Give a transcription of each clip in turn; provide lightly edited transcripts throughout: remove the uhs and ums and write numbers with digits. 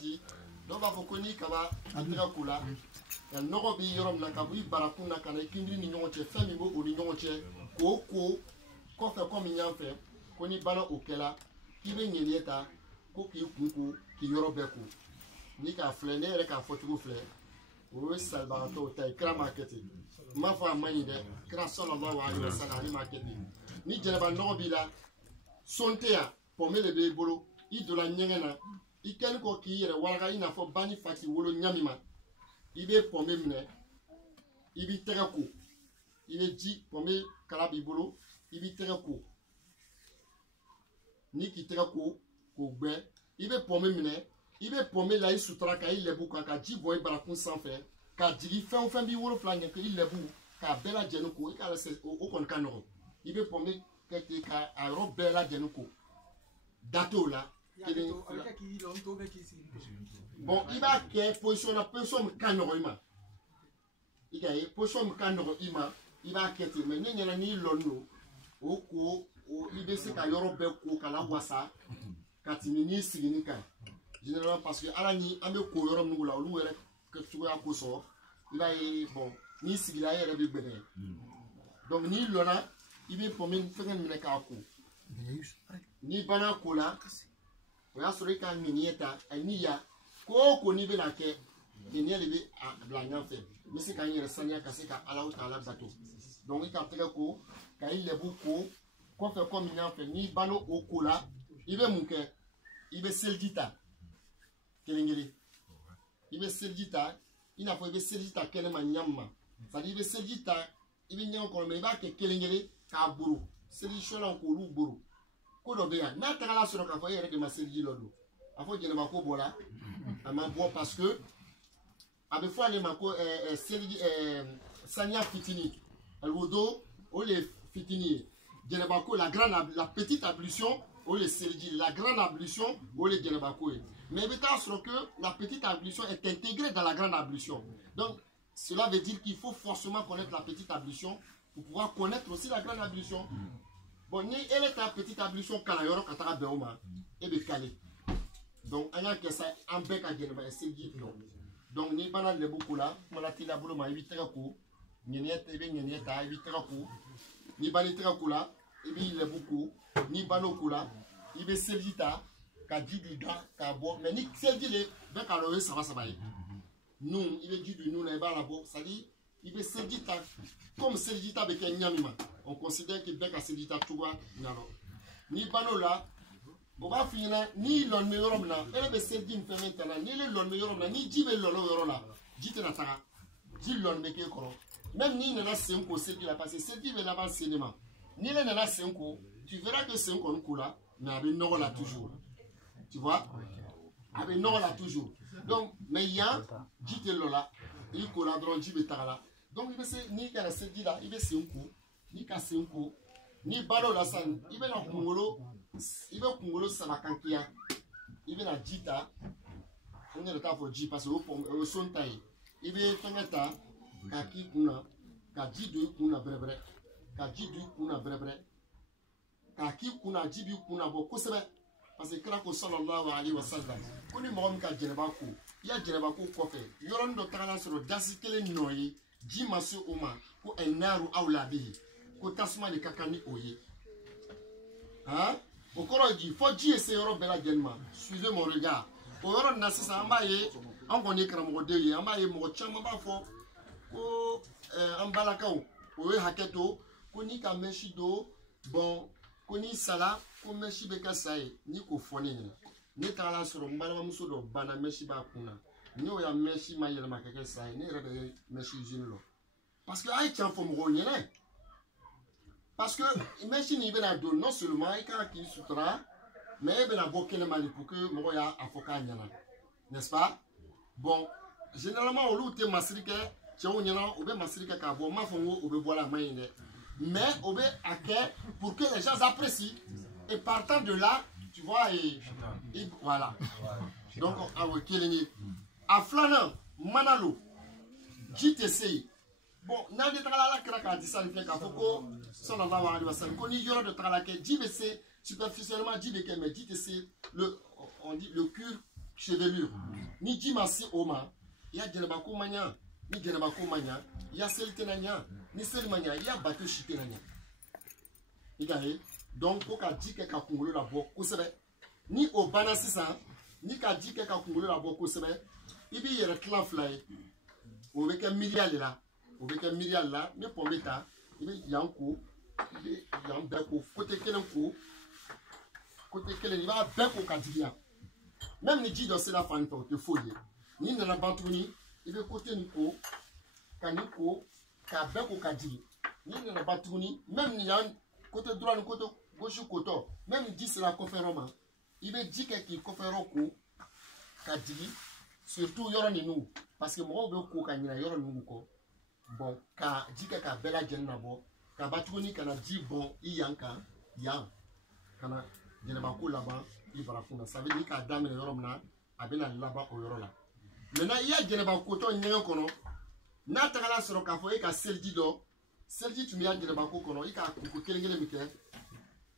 di do ba ko ni kaba atira kula ya nogo bi yorom na kabu barakun na kana kindri ni nyonche fami bo o ni nyonche ko fe ko mi nyanfe ko ni bana okela ki be nyelieta ko ki kunku ki yorobe ko ni ka fle ne re ka fotu fle o salba to tay kra marketing ma fa mani de kra sallallahu alaihi wasallam ni marketing ni jeneba nogo bi la sonte ya pomele be bolo idola nyengena iken ko ki yere walaga ina fo bani fati wolo nyamima ibe pomé mne ibi terako ibe ji pomé kala bibolo ibi terako ni ki terako ko gbe ibe pomé mne ibe pomé la isutra ka ilebu ka ji boy barakun sanfɛ ka jigi fɛn bi wolo flange ke ilebu ka bela jenuko ka se o kon kanoro ibe pomé ke ka aro bela jenuko dato la bon il va que position la position kanoro ima il a position kanoro ima il va que mais nyanya ni lonno o ibe se ka yoro be ko kala wasa katini ni sigini kan généralement parce que alani ambe ko yoro ngula olu were que tu ya ko so il a bon ni sigila yere be gbede donc ni lona ibe pomen fengen mine ka ko ni bana ko la o ya sori ka minieta aniya ko ni be na ke ni ne be blanya fe mi se ka yere sanya ka se ka ala o taala bato donc il ka tege ko ka ile bu ko fe comme ni fe ni bano o ko la ibe munke ibe seldita kelengeli ibe seldita ina fo ibe seldita kelema nyamma ça dit ibe seldita ibe nyam ko me ba ke kelengeli ka buru seldi shola ko lu buru ko do be ya na tagala soro ka fo yere de ma seldi lodo afo jene ma ko bola ama bo parce que abe fo ale ma ko seldi sanya fitini alwodo o le fitini jene ba ko la petite ablution o le seldi la grande ablution o le jene ba ko mais béta sur que la petite ablution est intégrée dans la grande ablution donc cela veut dire qu'il faut forcément connaître la petite ablution pour pouvoir connaître aussi la grande ablution. Bon, ni elle est ta petite ablution kalayoro katara beoma et be calé. Donc anya que ça en bec à geneva et c'est dit non. Donc ni bana le beaucoup là, malati la boulot ma 8 ko, ni net e be ni ta 8 ko. Ni bani ko là, e be le beaucoup, ni bano ko là, il be selita ka di du da ka bo, mais ni seldi le be kalowe ça va. Nous, il est dit du nous na ba la bo, ça dit il be selita comme selita be ke nyamima. On considère que Beka Sedita Touba Naro. Ni Banola, on va finir ni l'on meilleur là, elle est celle d'une femme ni le l'on meilleur là, ni Jibe Lolo là, Jitenatara, Jil l'on meke koro. Même ni Nana Senko, c'est qui l'a passé, c'est qui veut là-bas cinéma. Ni le Nana Senko, tu verras que Senko nous là, mais avec Noro là toujours. Tu vois? Avec Noro là toujours. Donc, mais il y a Jite Lola, il coladron Jibe Tarala. Donc, il veut se ni qu'elle a celle là, il veut Senko. Ni kasenko ni balo la san ibe na kungolo sanakankia ibe na jita on est le cas pour ji parce que au son taille ibe fengeta ka ki kuna ka ji du kuna brebre ka ji du kuna brebre ka ki kuna jibi kuna bo kosebe parce que krako sallallahu alaihi wasallam koni mo ka jereba ko ya jereba ko kofe yoron do tagala soro dasikele noyi ji masu uma ko enaru awlabihi ko tasuma de kakani oye hein au koro dit faut dire c'est euro bela genma suivez mon regard au euro nasisa ambaye on connaît kramo de ye ambaye mo chama ba fo ko ambalakaw o haketo ko ni ka meshi do bon ko ni sala ko meshi be ka sai ni ko fone ni tala soro mbala muso do bana meshi ba kuna ni o ya meshi ma yele makake sai ni rebe meshi jinlo parce que ay tian fo mo nyene. Parce que, imagine, il va donner non seulement il sutra, mais il va beaucoup de mal pour que moi ya avocat n'est-ce pas? Bon, généralement, on loue tes masriques, tu as on be masrique ka bon ma fongo on be boire la main, mais on be à pour que les gens apprécient. Et partant de là, tu vois, et voilà. Donc, à Wekelini, à Flanan, Manalo, JTC. Bon, n'a de travail la kraka dit ça le fait qu'à Foko, sallallahu alayhi wa sallam, qu'on y aura de travail que JBC, superficiellement JBK, mais JTC, on dit le cure chevelure. Ni ji ma si oma, ya djeneba ko manya, ni djeneba ko manya, ya selte nanya, ni sel manya, ya bateau chité nanya. Igaye, donc ko ka di ke ka kungolo la bo kusebe. Ni o bana sisan, ni ka di ke ka kungolo la bo kusebe. Ibi yere clan fly. O beke milliard la, o beke milliard la, me pombeta, ibi yanko, ibi yambeko, côté kelen ko, côté kelen, il va beko ka diya. Même ni jido c'est la fan to te folie. Ni na bantuni, ibi côté niko, kaniko, ka beko ka di. Ni na bantuni, même ni yan côté droit ni côté gauche côté, même ni c'est la conférence. Ibi di ke ki conférence ko ka di, surtout yoro ni nou. Parce que moi, je suis bon, ka dika ka bela jenna bo, ka batuni kana di bon iyanka yang kana jenna ko laba ibarakuna. Ça veut dire ka dame yorom na abena laba o yorola. Maintenant iya jenna ko to nyenga kono na tagala soro ka fo e ka selji do selji tu mi ya jenna ko kono i ka ko kelengele mi ke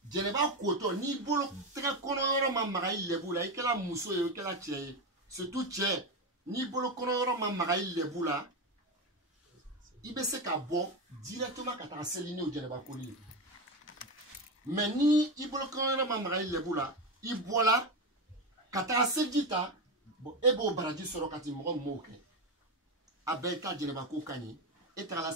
jenna ko to ni bolo taga kono yoro ma maga ilebula ikela muso e ikela che c'est tout che. Ni bolo kono yoro ma maga ilebu la ibe se ka bo directement ka ta selini o jeneba ko li mais ni i bolo kono yoro ma maga ilebu la i bola ka ta seljita bo ebo baraji soro kati mo mo ke abe ka jeneba ko kani e ta la